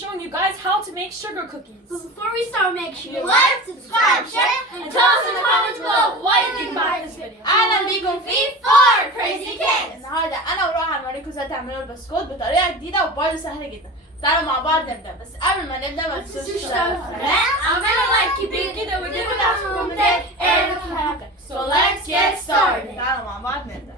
showing you guys how to make sugar cookies. But before we start, make sure you like, subscribe, share, and tell us in the comments below what you think about this video. اهلا بيكم في 4CRAZY kids. النهارده انا وروح هنوريكم ازاي تعملوا البسكوت بطريقه جديده وبرده سهله جدا. تعالوا مع بعض نبدا، بس قبل ما نبدا ما تنسوش عملوا لايك كبير كده وجيبوا تحت في الكومنتات ايه رايكم في حاجه. So let's get started. تعالوا مع بعض نبدا.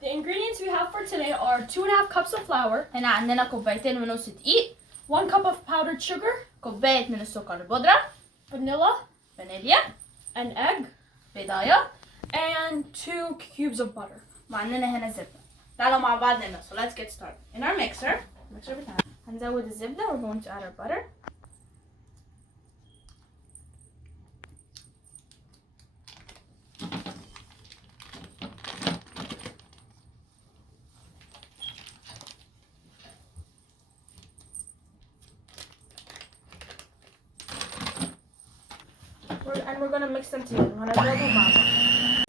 The ingredients we have for today are 2.5 cups of flour, هنا عندنا كوبايتين ونص دقيق، 1 cup of powdered sugar, كوباية من السكر البودرة، فانيليا، an egg, بيضاية، and 2 cubes of butter. وعندنا هنا زبدة. تعالوا مع بعض نبدأ. So let's get started. In our mixer بتاعنا هنزود الزبدة. We're going to add our butter. And we're gonna mix them together. هنضربهم مع بعض.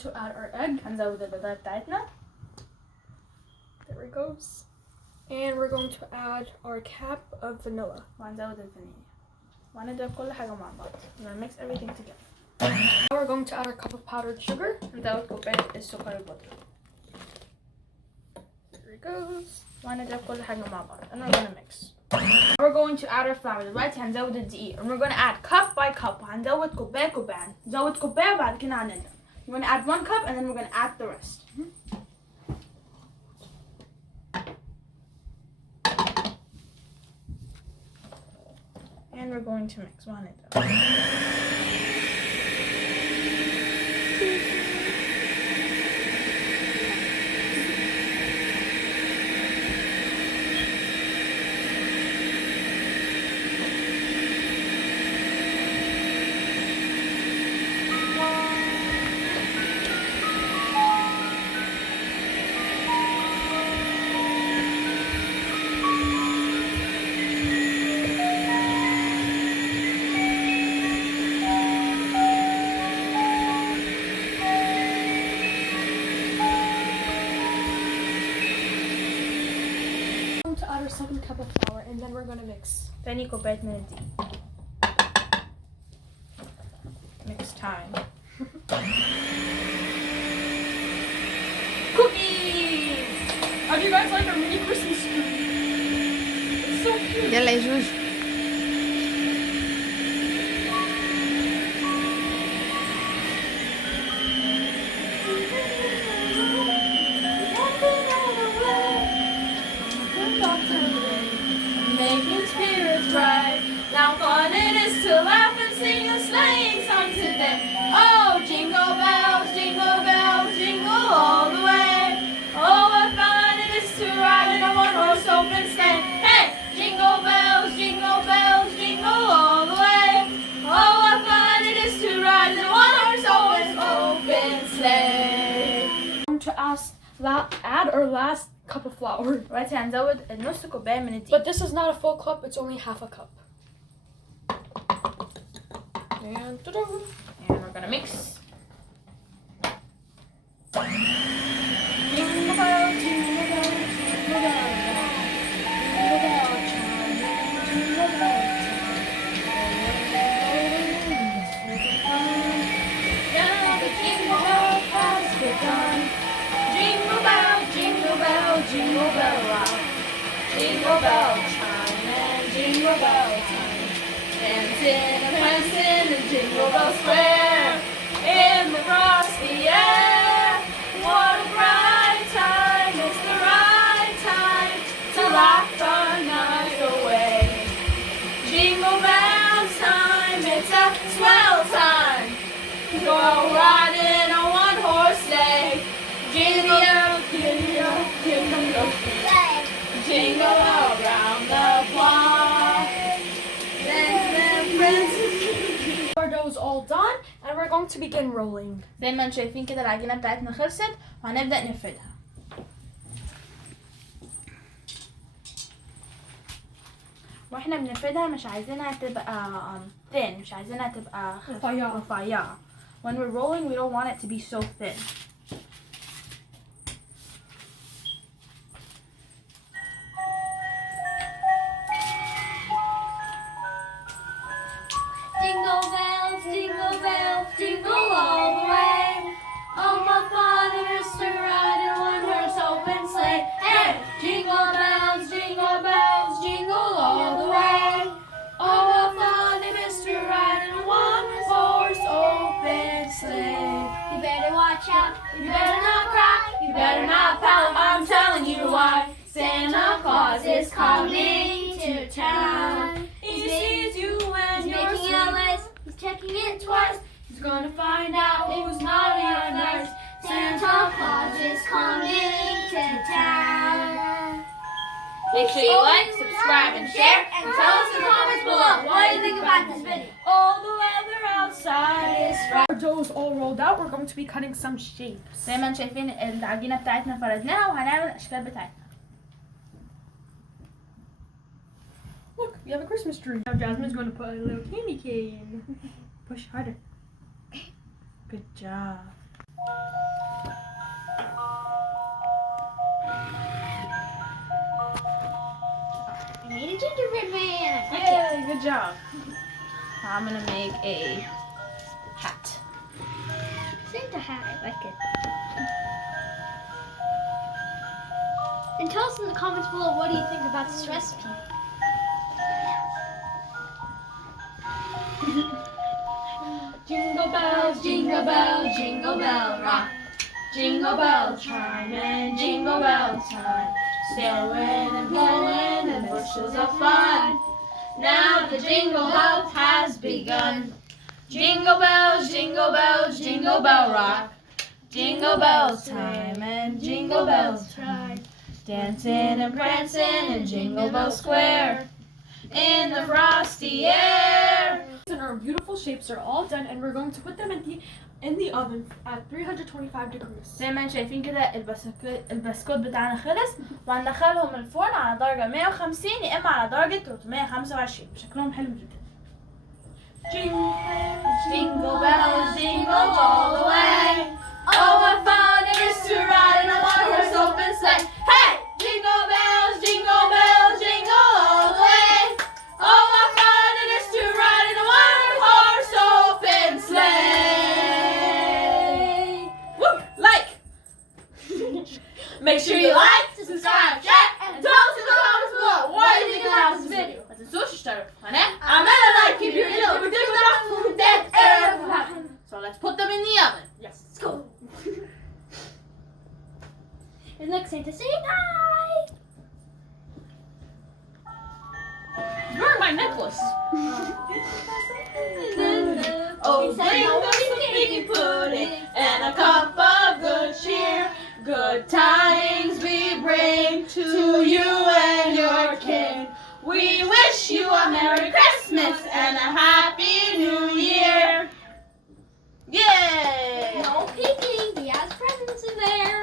To add our egg, هنزود البيضاية بتاعتنا. there it goes. And we're going to add our cap of vanilla. وهنزود الفانيليا. وهنضرب كل حاجة مع بعض. We're gonna mix everything together. Now we're going to add our cup of powdered sugar. هنزود كوباية السكر البودرة. There it goes. وهنضرب كل حاجة مع بعض. And we're gonna mix. We're going to add our flour. دلوقتي هنزود الدقيق. And we're gonna add cup by cup. هنزود كوباية. نزود كوباية وبعد كده هنضرب. We're gonna add 1 cup and then we're gonna add the rest. And we're going to mix. وهنضرب. To add our 2nd cup of flour, and then we're going to mix. تاني كوباية من الدقيق. Mix time. Cookies! How do you guys like our mini Christmas tree? It's so cute. يلا يا جوج. Making spirits bright. Now fun it is to laugh and sing a sleighing song today. Oh, jingle bells, jingle all the way. Oh, what fun it is to ride in a one-horse open sleigh. Hey, jingle bells, jingle all the way. Oh, what fun it is to ride in a one-horse open sleigh. Add our last cup of flour. دلوقتي هنزود النص كوباية من الدقيق. But this is not a full cup, it's only half a cup. And ta-da! And we're gonna mix. Jingle bell, jingle bell, jingle bell, jingle bell chime, jingle bell chime. Now the jingle bell has begun. Jingle bell, jingle bell, jingle bell rock. Jingle bell chime and jingle bell time. Dancing and prancing in Jingle Bell Square. In the frosty air. What a bright time, it's the right time to laugh the night away. jingle all around the block. Then the princess. Our dough is all done and we're going to begin rolling. زي ما انتم شايفين كده العجينة بتاعتنا خلصت وهنبدأ نفردها. واحنا بنفردها مش عايزينها تبقى thin، مش عايزينها تبقى رفيعة. When we're rolling we don't want it to be so thin. Jingle bells, jingle all the way. Oh, my father used to ride in one horse open sleigh. Hey, jingle bells, jingle all the way. Oh, my father used to ride in one horse open sleigh. You better watch out, you better not cry, you better not pout. I'm telling you why. Santa Claus is coming to town. He sees you when you're sleeping. He's checking it twice. He's gonna find out who's naughty or nice. Santa Claus is coming to town. Make sure you like, subscribe, and share, And tell us in the comments below what do you think about this video. all the weather outside is right. Our dough is all rolled out. We're going to be cutting some shapes. زي ما انتم شايفين العجينة بتاعتنا فردناها وهنعمل الأشكال بتاعتنا. Look, we have a Christmas tree. Now Jasmine's going to put a little candy cane. Push harder. Good job. I made a gingerbread man. Yay, good job. I'm gonna make a hat. Santa hat, I like it. And tell us in the comments below what do you think about this recipe. Jingle bells, jingle bells, jingle bell rock. Jingle bell chime and jingle bell time. Snowing and blowing and bushels of fun. Now the jingle bell has begun. Jingle bells, jingle bell rock. Jingle bells time and jingle bells time. Dancing and prancing in Jingle Bell Square. In the frosty air. And our beautiful shapes are all done and we're going to put them in the oven at 325 degrees. زي ما انتم شايفين كده البسكوت بتاعنا خلص وهندخلهم الفرن على درجة 150 يا اما على درجة 325. شكلهم حلو جدا. Jingle bells, jingle all the way. Oh, what fun it is to ride in a one-horse open sleigh. Hey! Jingle bells, jingle all the way. Oh, what fun it is to ride in a one-horse open sleigh. Woo! Like! Make sure you like, subscribe, share, and tell us in the comments below what you think about this video. ما تنسوش تشتركوا في القناة. عملنا لايك كبير جدا وبتديكوا تحت في الكومنتات. So let's put them in the oven. Yes, let's go. And look, Santa saying hi. Burn my necklace. Oh, bring us some baking pudding and a cup of good cheer. Good tidings we bring to you and your kin. We wish you a Merry Christmas and a Happy New Year. Yay! No peeking. He has presents in there.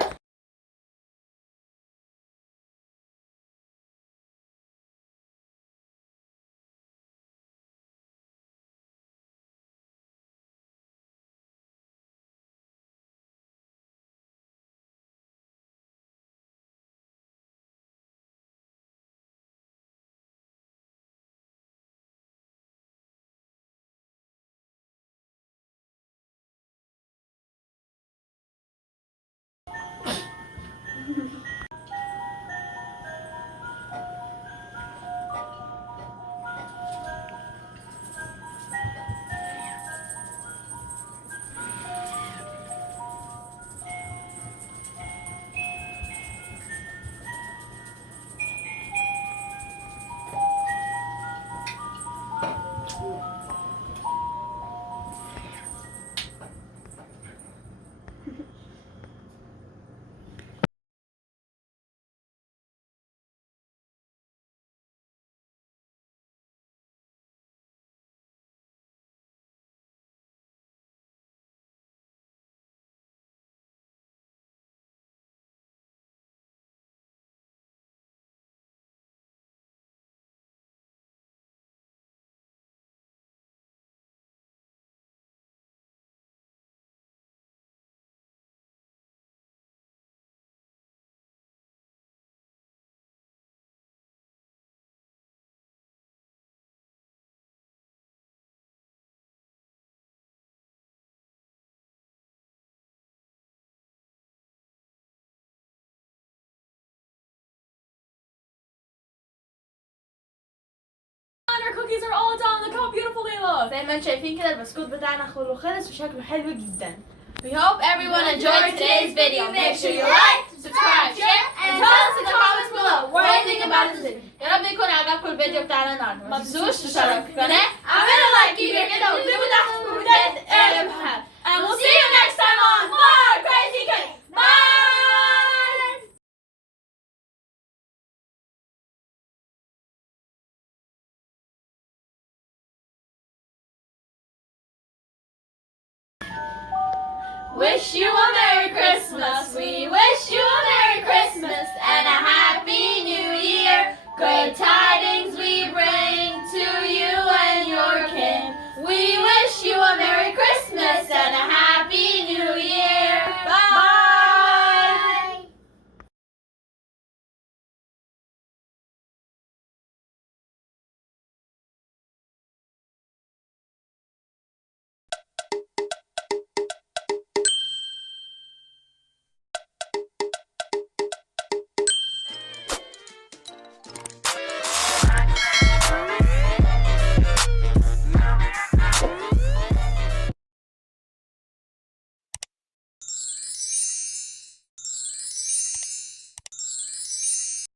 our cookies are all done. Look how beautiful they look. زي ما انتم شايفين كده البسكوت بتاعنا كله خلص وشكله حلو جدا. We hope everyone enjoyed today's video. Make sure you like, subscribe, share, and tell us in the comments below what you think about this video. يا رب يكون عجبكم الفيديو بتاعنا النهارده. ما تنسوش تشتركوا في القناة، اعملوا لايك كبير كده واكتبوا تحت في الكومنتات الابحاث. And we'll see you next time on 4CRAZY Cake. Bye! Wish you a Merry Christmas. We wish you a Merry Christmas and a Happy New Year. Good times.